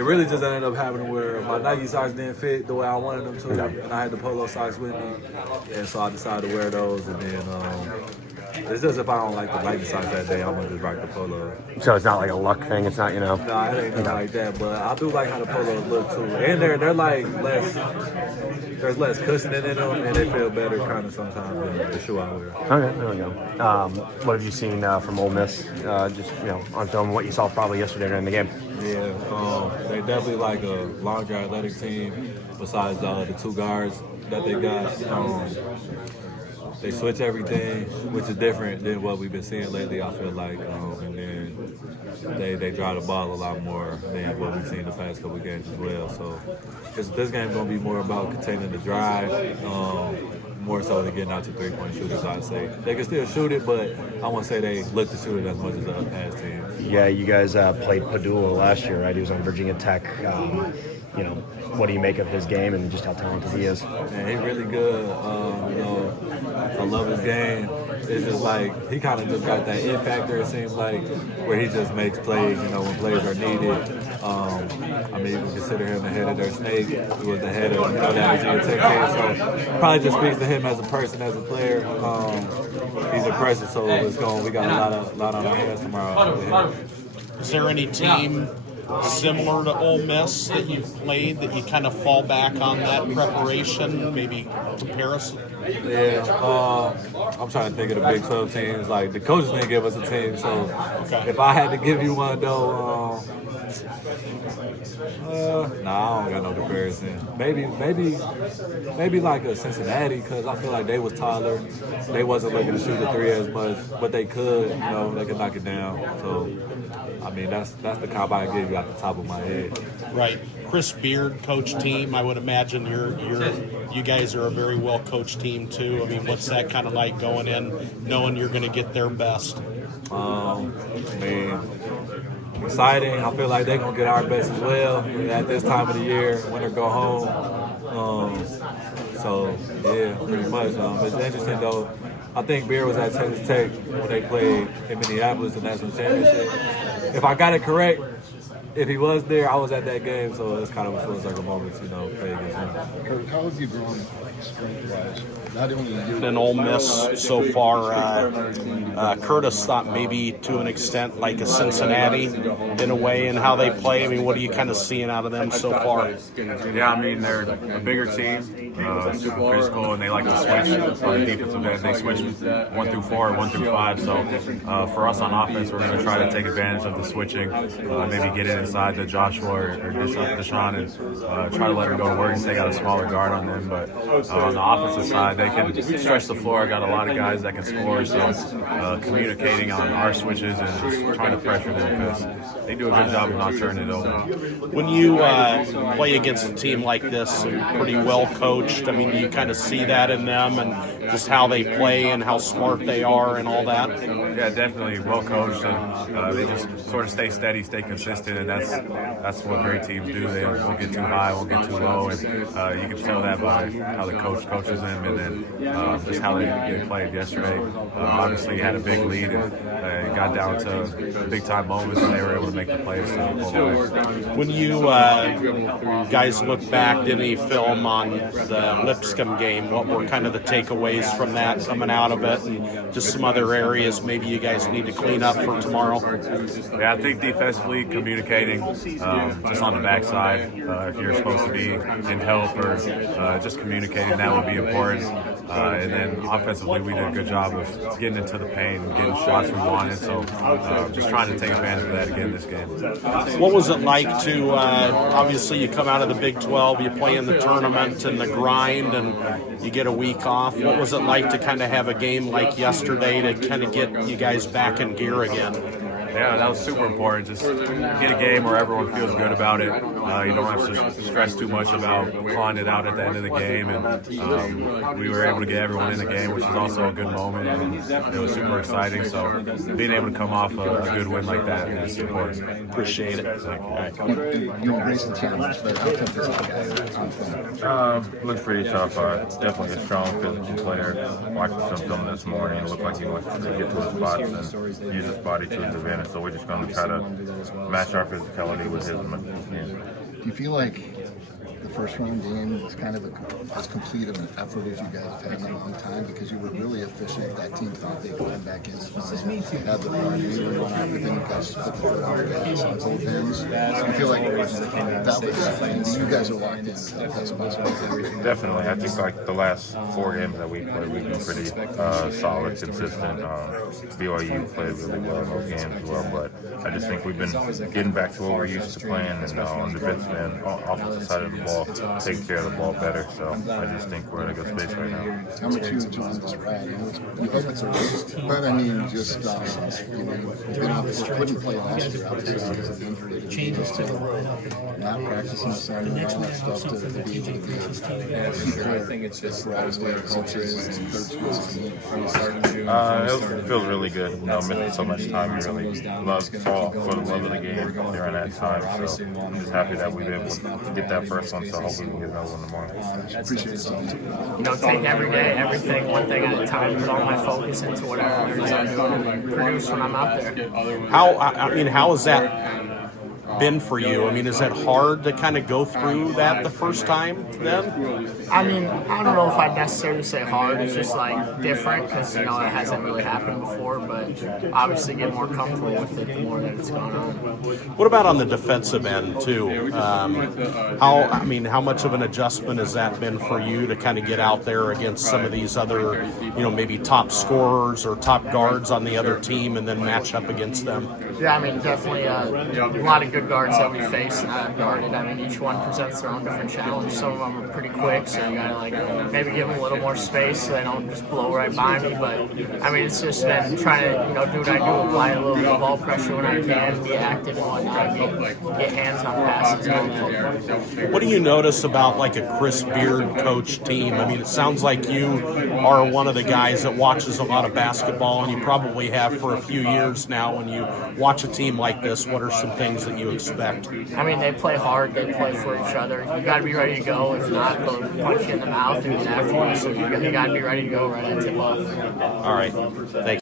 it really just ended up happening where my Nike socks didn't fit the way I wanted them to, and I had the polo socks with me, and so I decided to wear those. And then it's just if I don't like the Nike socks that day, I'm gonna just rock the polo. So it's not like a luck thing. It's not, Nah, it ain't nothing like that. But I do like how the polos look too, and they're like less. There's less cushioning in them, and they feel better kind of sometimes than the shoe I wear. Okay, there we go. What have you seen from Ole Miss? Just on film, what you saw probably yesterday during the game. Yeah, they definitely like a longer athletic team. Besides the two guards that they got, they switch everything, which is different than what we've been seeing lately. I feel like, and then they drive the ball a lot more than what we've seen the past couple of games as well. So, this game's gonna be more about containing the drive, more so than getting out to three-point shooters. I'd say they can still shoot it, but I won't say they look to shoot it as much as the past team. Yeah, you guys played Padula last year, right? He was on Virginia Tech. What do you make of his game and just how talented he is? Man, he's really good. I love his game. It's just like he kind of just got that it factor, it seems like, where he just makes plays, when plays are needed. You can consider him the head of their snake. He was the head of the Virginia Tech team. So probably just speaks to him as a person, as a player. He's impressive, so we got a lot on our hands tomorrow. Is there any team similar to Ole Miss that you've played that you kind of fall back on that preparation, maybe comparison? Yeah, I'm trying to think of the Big 12 teams. Like, the coaches didn't give us a team, so if I had to give you one, though, I don't got no comparison. Maybe like a Cincinnati, because I feel like they was taller. They wasn't looking to shoot the three as much, but they could, they could knock it down. So, that's the comp I give you off the top of my head. Right. Chris Beard, coach team. I would imagine you guys are a very well coached team too. What's that kind of like going in, knowing you're going to get their best? Exciting. I feel like they're going to get our best as well at this time of the year, winter go home. Pretty much. It's interesting, though. I think Beer was at Texas Tech when they played in Minneapolis, the national championship. If I got it correct, if he was there, I was at that game, so it's kind of a full circle moment, play against him. Kurt, how have you grown strength-wise? Not only you. In Ole Miss so far, Curtis thought maybe to an extent like a Cincinnati in a way in how they play. What are you kind of seeing out of them so far? Yeah, they're a bigger team, super physical, and they like to switch on the defensive end. They switch 1 through 4 and 1 through 5. So for us on offense, we're going to try to take advantage of the switching, maybe get it inside to Joshua or Deshaun and try to let them go to work. They got a smaller guard on them, but on the offensive side, they can stretch the floor. Got a lot of guys that can score, so communicating on our switches and just trying to pressure them because they do a good job of not turning it over. When you play against a team like this, pretty well coached, you kind of see that in them and just how they play and how smart they are and all that? Yeah, definitely well coached, and they just sort of stay steady, stay consistent, and that's what great teams do. They won't get too high, won't get too low, and you can tell that by how the coach coaches them, and then just how they played yesterday. Obviously, you had a big lead, and it got down to big-time moments, and they were able to make the plays. When you guys look back, did any film on the Lipscomb game? What were kind of the takeaways from that coming out of it, and just some other areas maybe you guys need to clean up for tomorrow? Yeah, I think defensively communicating just on the backside, if you're supposed to be in help or just communicating, that would be important. And then offensively, we did a good job of getting into the paint and getting shots we wanted. So just trying to take advantage of that again this game. What was it like to, obviously you come out of the Big 12, you play in the tournament and the grind and you get a week off. What was it like to kind of have a game like yesterday to kind of get you guys back in gear again? Yeah, that was super important. Just get a game where everyone feels good about it. You don't have to stress too much about clawing it out at the end of the game. And we were able to get everyone in the game, which is also a good moment. And it was super exciting. So being able to come off a good win like that is important. Appreciate it. You'll embrace the challenge, but how tough is that guy? Looks pretty tough. Definitely a strong physical player. Watched some film this morning. It looked like he wants to get to his spots and use his body to his advantage. advantage. So we're just going to try to match our physicality with his as much as we can. Do you feel like the first round game is kind of as complete of an effort as you guys have had in a long time, because you were really efficient? That team thought they could come back in. They had the run, you were going out, but then you guys split the foot on both ends. I feel like that was, you guys are locked in. That's possible. Definitely. I think like the last 4 games that we played, we've been pretty solid, consistent. BYU played really well in those games as well, but I just think we've been getting back to what we're used to playing, and on the defensive end, offensive side of the ball, take care of the ball better. So I just think we're in a good space right now. How much you enjoy this ride? You hope it's a race, but I mean, just you know, you've been out there, couldn't play last year, obviously because of injury. Changes to not practicing the summer and all that stuff to be able to be a key player. I think it's just coaches and it feels really good. You know, missing so much time. You really fall for the love of the game during that time. So I'm just happy that we were able to get that first one. So hopefully we can get another one tomorrow. Appreciate it. You know, take every day, everything, one thing at a time, put all my focus into whatever it is I'm doing, and then produce when I'm out there. How has that been for you? I mean, is it hard to kind of go through that the first time then? I mean, I don't know if I'd necessarily say hard. It's just like different because, you know, it hasn't really happened before, but obviously get more comfortable with it the more that it's gone on. What about on the defensive end too? How much of an adjustment has that been for you to kind of get out there against some of these other, you know, maybe top scorers or top guards on the other team and then match up against them? Yeah, I mean, definitely a lot of good guards that we face and I've guarded. I mean, each one presents their own different challenge. Some of them are pretty quick, so you gotta like maybe give them a little more space so they don't just blow right by me. But I mean, it's just been trying to, you know, do what I do, apply a little bit of ball pressure when I can, be active and whatnot, get hands on passes and all that. What do you notice about like a Chris Beard coach team? I mean, it sounds like you are one of the guys that watches a lot of basketball, and you probably have for a few years now. When you watch a team like this, what are some things that you expect? I mean, they play hard, they play for each other. You got to be ready to go. If not, they'll punch you in the mouth and get after you. So you got to be ready to go right at tip off. All right. Thanks.